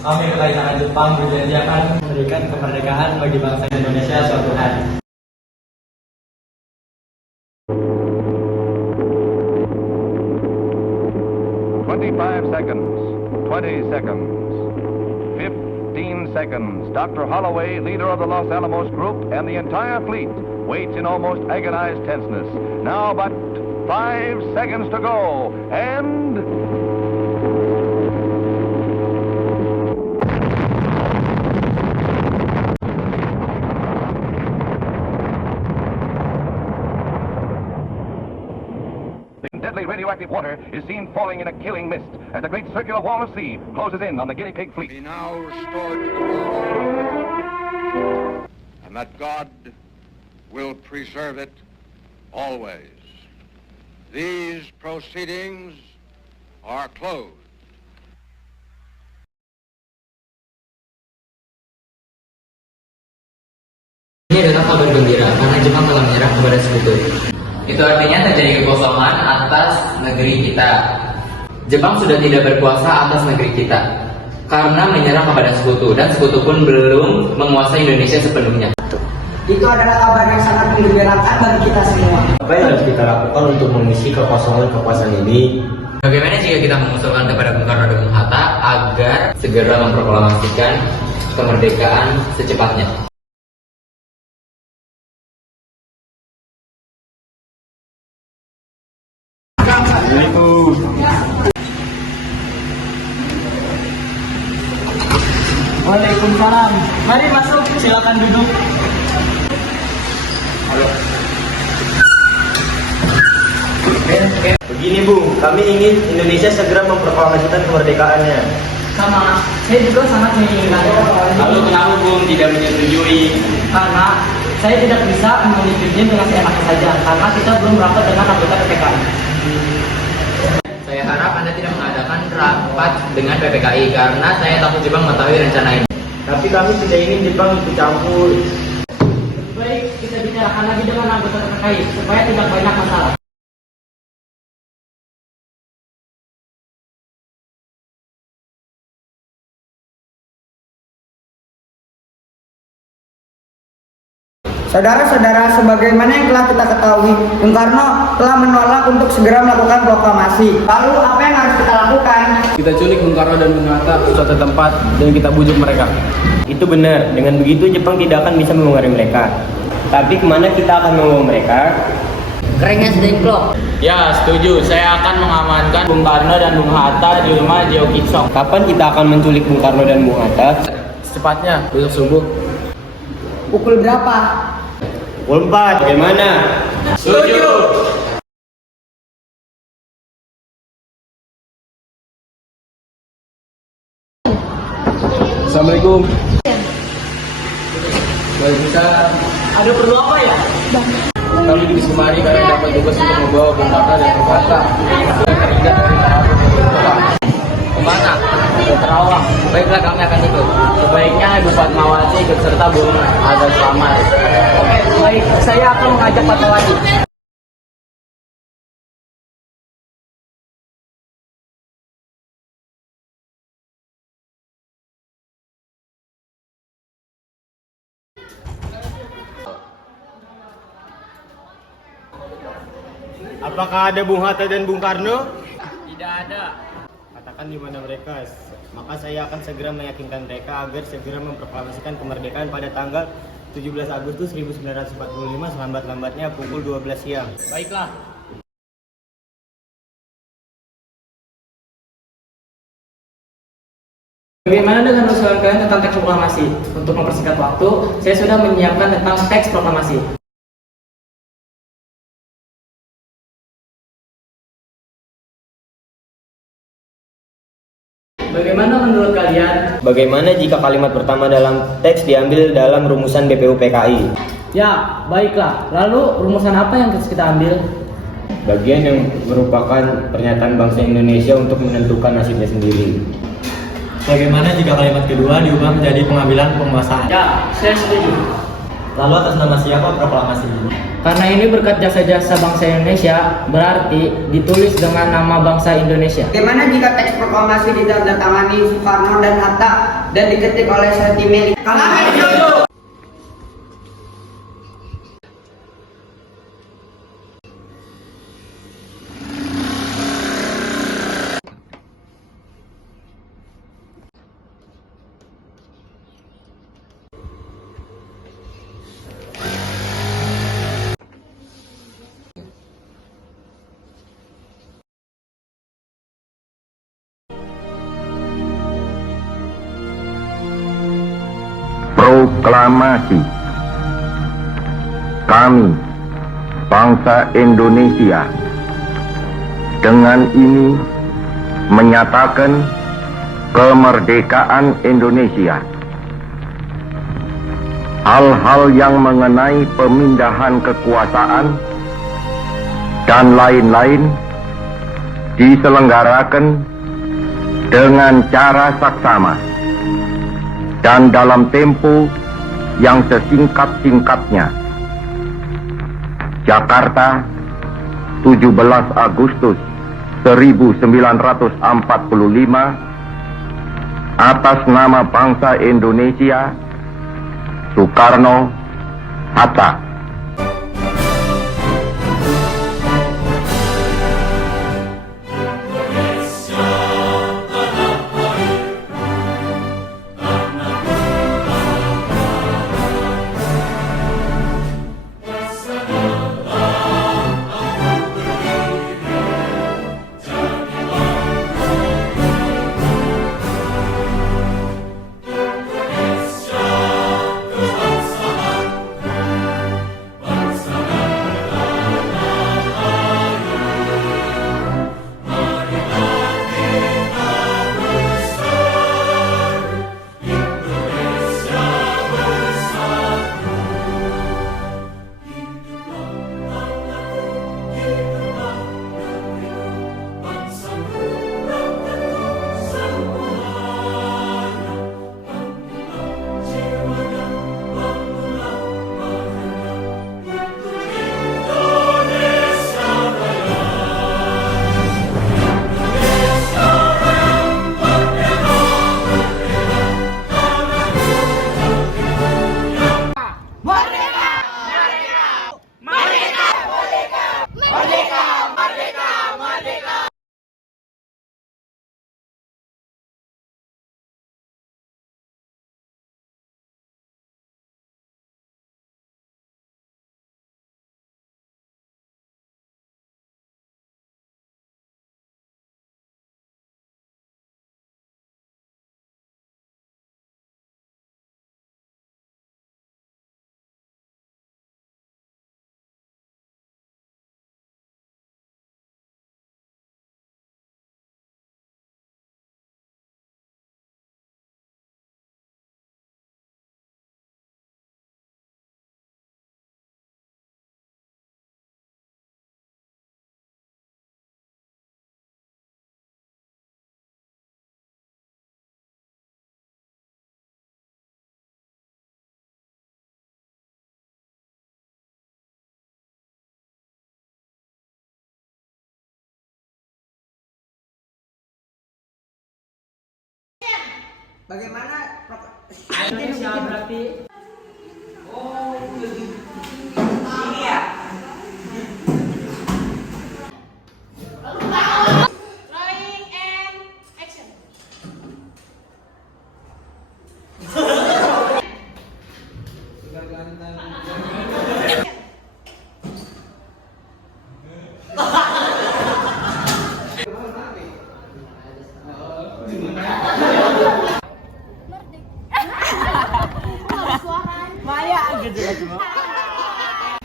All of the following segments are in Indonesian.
Kami Kekaisaran Jepang berjanji akan memberikan kemerdekaan bagi bangsa Indonesia suatu hari. Seconds, 20 seconds, 15 seconds. Dr. Holloway, leader of the Los Alamos Group, and the entire fleet waits in almost agonized tenseness. Now but 5 seconds to go, and... deadly radioactive water is seen falling in a killing mist as the great circular wall of sea closes in on the guinea pig fleet. Be now restored to the world, and that God will preserve it always. These proceedings are closed. Ini adalah kabar gembira karena Jepang telah menyerah kepada sekutu. Itu artinya terjadi kekosongan atas negeri kita. Jepang sudah tidak berkuasa atas negeri kita karena menyerah kepada sekutu, dan sekutu pun belum menguasai Indonesia sepenuhnya. Itu adalah kabar yang sangat menggembirakan bagi kita semua. Apa yang harus kita lakukan untuk mengisi kekosongan kekuasaan ini? Bagaimana jika kita mengusulkan kepada Bung Karno dan Bung Hatta agar segera memproklamasikan kemerdekaan secepatnya? Waalaikumsalam. Mari masuk, silakan duduk. Halo. Begini Bu, kami ingin Indonesia segera memproklamasikan kemerdekaannya. Sama, saya juga sangat menginginkan. Lalu kenapa Bung tidak menyetujui? Karena saya tidak bisa menyetujui dengan seenaknya saja, karena kita belum rapat dengan anggota PPKI. Saya harap Anda tidak mengadakan rapat dengan PPKI karena saya takut Jepang mengetahui rencana ini. Tapi kami tidak ingin Jepang ikut campur. Baik, kita bicarakan lagi dengan anggota PPKI supaya tidak banyak masalah. Saudara-saudara, sebagaimana yang telah kita ketahui, Bung Karno telah menolak untuk segera melakukan proklamasi. Lalu apa yang harus kita lakukan? Kita culik Bung Karno dan Bung Hatta ke suatu tempat dan kita bujuk mereka. Itu benar, dengan begitu Jepang tidak akan bisa mempengaruhi mereka. Tapi kemana kita akan membawa mereka? Kerennya sudah implok. Ya, setuju. Saya akan mengamankan Bung Karno dan Bung Hatta di rumah Jio Kiksong. Kapan kita akan menculik Bung Karno dan Bung Hatta? Secepatnya, besok subuh. Pukul berapa? Pukul 4, bagaimana? Setuju. Assalamualaikum. Waalaikumsalam. Ada perlu apa ya? Kami di Sumari karena dapat tugas untuk membawa Bung Karno dan Bung Hatta. Kemana? Ke Terawang. Baiklah, kami akan ikut. Sebaiknya Ibu Fatmawati ikut serta Bung agar selamat. Oke, baik. Saya akan mengajak Fatmawati. Apakah ada Bung Hatta dan Bung Karno? Tidak ada. Katakan di mana mereka. Maka saya akan segera meyakinkan mereka agar segera memproklamasikan kemerdekaan pada tanggal 17 Agustus 1945 selambat-lambatnya pukul 12 siang. Baiklah. Bagaimana dengan usulan kalian tentang teks proklamasi? Untuk mempersingkat waktu, saya sudah menyiapkan tentang teks proklamasi. Bagaimana menurut kalian? Bagaimana jika kalimat pertama dalam teks diambil dalam rumusan BPU PKI? Ya, baiklah. Lalu rumusan apa yang kita ambil? Bagian yang merupakan pernyataan bangsa Indonesia untuk menentukan nasibnya sendiri. Bagaimana jika kalimat kedua diubah menjadi pengambilan penguasaan? Ya, saya setuju. Lalu atas nama siapa proklamasi ini? Karena ini berkat jasa-jasa bangsa Indonesia, berarti ditulis dengan nama bangsa Indonesia. Bagaimana jika teks proklamasi ditandatangani Soekarno dan Hatta dan diketik oleh Sentimeli? Kami setuju. Proklamasi. Kami, bangsa Indonesia, dengan ini menyatakan kemerdekaan Indonesia. Hal-hal yang mengenai pemindahan kekuasaan dan lain-lain diselenggarakan dengan cara saksama dan dalam tempo yang sesingkat-singkatnya. Jakarta, 17 Agustus 1945, atas nama bangsa Indonesia, Soekarno, Hatta. Bagaimana Indonesia berarti ini ya? Rolling and action.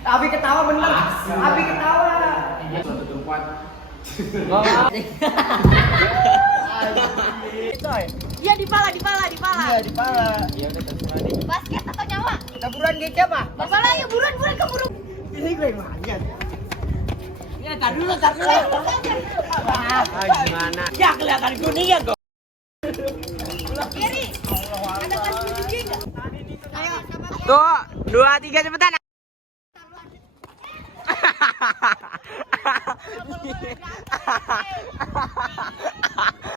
Abi ketawa bener. Abi ketawa. Iya di pala. Iya di pala. Ya udah terserah deh. Basket atau nyawa? Taburan gitu apa? Bapak ya buruan keburu. Ini gue manjat. ya tar dulu. Gimana? Ya kelihatan kuning ya kok. Kiri. Ada kelas juga enggak? Ayo sama Tuh, 2, 3 cepetan.